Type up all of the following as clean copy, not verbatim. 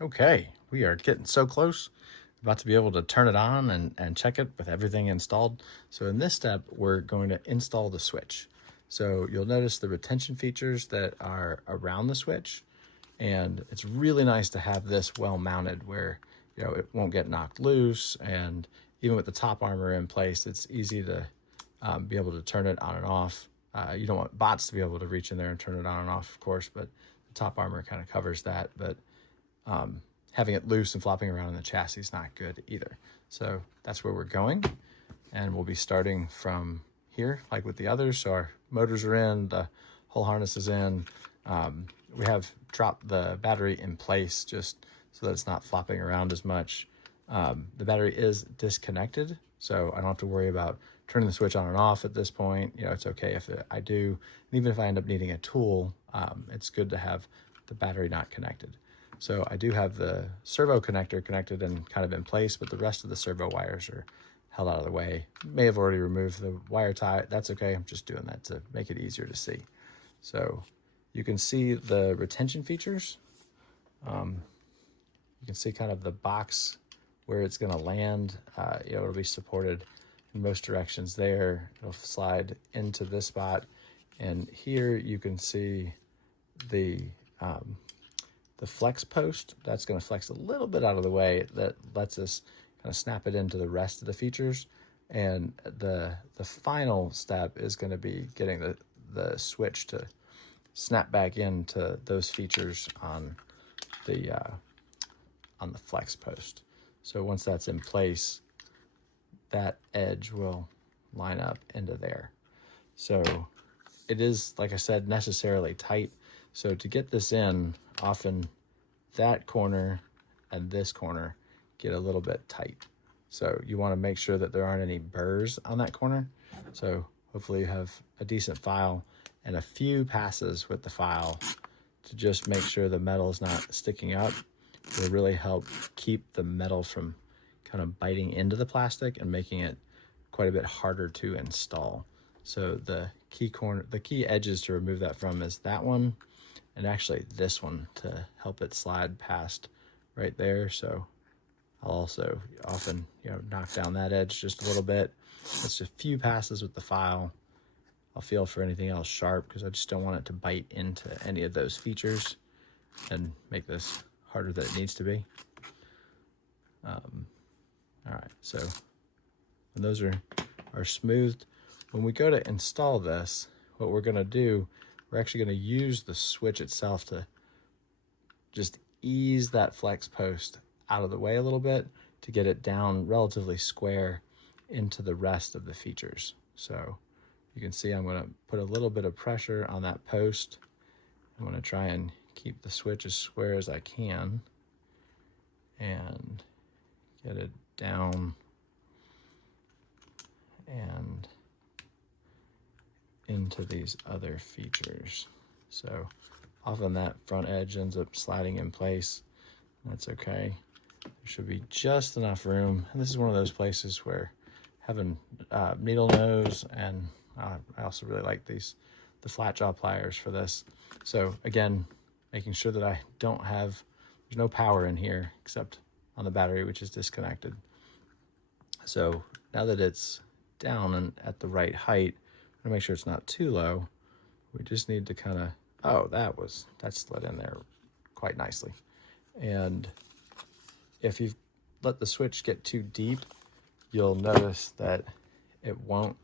Okay, we are getting so close. About to be able to turn it on and check it with everything installed. So in this step, we're going to install the switch. So you'll notice the retention features that are around the switch. And it's really nice to have this well mounted where, it won't get knocked loose. And even with the top armor in place, it's easy to be able to turn it on and off. You don't want bots to be able to reach in there and turn it on and off, of course, but the top armor kind of covers that. But having it loose and flopping around in the chassis is not good either. So that's where we're going. And we'll be starting from here, like with the others. So our motors are in, the whole harness is in. We have dropped the battery in place just so that it's not flopping around as much. The battery is disconnected, so I don't have to worry about turning the switch on and off at this point. It's okay if I do. And even if I end up needing a tool, it's good to have the battery not connected. So I do have the servo connector connected and kind of in place, but the rest of the servo wires are held out of the way. May have already removed the wire tie. That's okay. I'm just doing that to make it easier to see. So you can see the retention features. You can see kind of the box where it's going to land. It'll be supported in most directions there. It'll slide into this spot. And here you can see the flex post. That's going to flex a little bit out of the way. That lets us kind of snap it into the rest of the features. And the final step is going to be getting the switch to snap back into those features on the flex post. So once that's in place, that edge will line up into there. So it is, like I said, necessarily tight. So to get this in, often that corner and this corner get a little bit tight. So you want to make sure that there aren't any burrs on that corner. So hopefully you have a decent file and a few passes with the file to just make sure the metal is not sticking up. It'll really help keep the metal from kind of biting into the plastic and making it quite a bit harder to install. So the key edges to remove that from is that one, and actually this one to help it slide past right there. So I'll also often, knock down that edge just a little bit. It's a few passes with the file. I'll feel for anything else sharp because I just don't want it to bite into any of those features and make this harder than it needs to be. All right, so when those are smoothed, when we go to install this, what we're gonna do, we're actually gonna use the switch itself to just ease that flex post out of the way a little bit to get it down relatively square into the rest of the features. So you can see I'm gonna put a little bit of pressure on that post. I'm gonna try and keep the switch as square as I can and get it down and into these other features. So often that front edge ends up sliding in place. That's okay. There should be just enough room. And this is one of those places where having needle nose, and I also really like the flat jaw pliers for this. So again, making sure that I don't have, there's no power in here except on the battery, which is disconnected. So now that it's down and at the right height, I'm gonna make sure it's not too low. We just need to kind of, oh, that slid in there quite nicely. And if you've let the switch get too deep, you'll notice that it won't,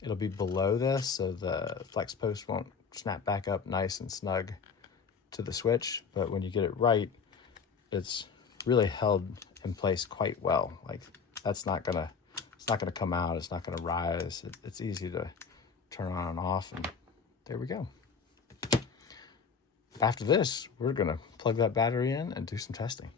it'll be below this, so the flex post won't snap back up nice and snug to the switch. But when you get it right, it's really held in place quite well. Like it's not gonna come out, it's not gonna rise. It's easy to turn on and off, and there we go. After this, we're gonna plug that battery in and do some testing.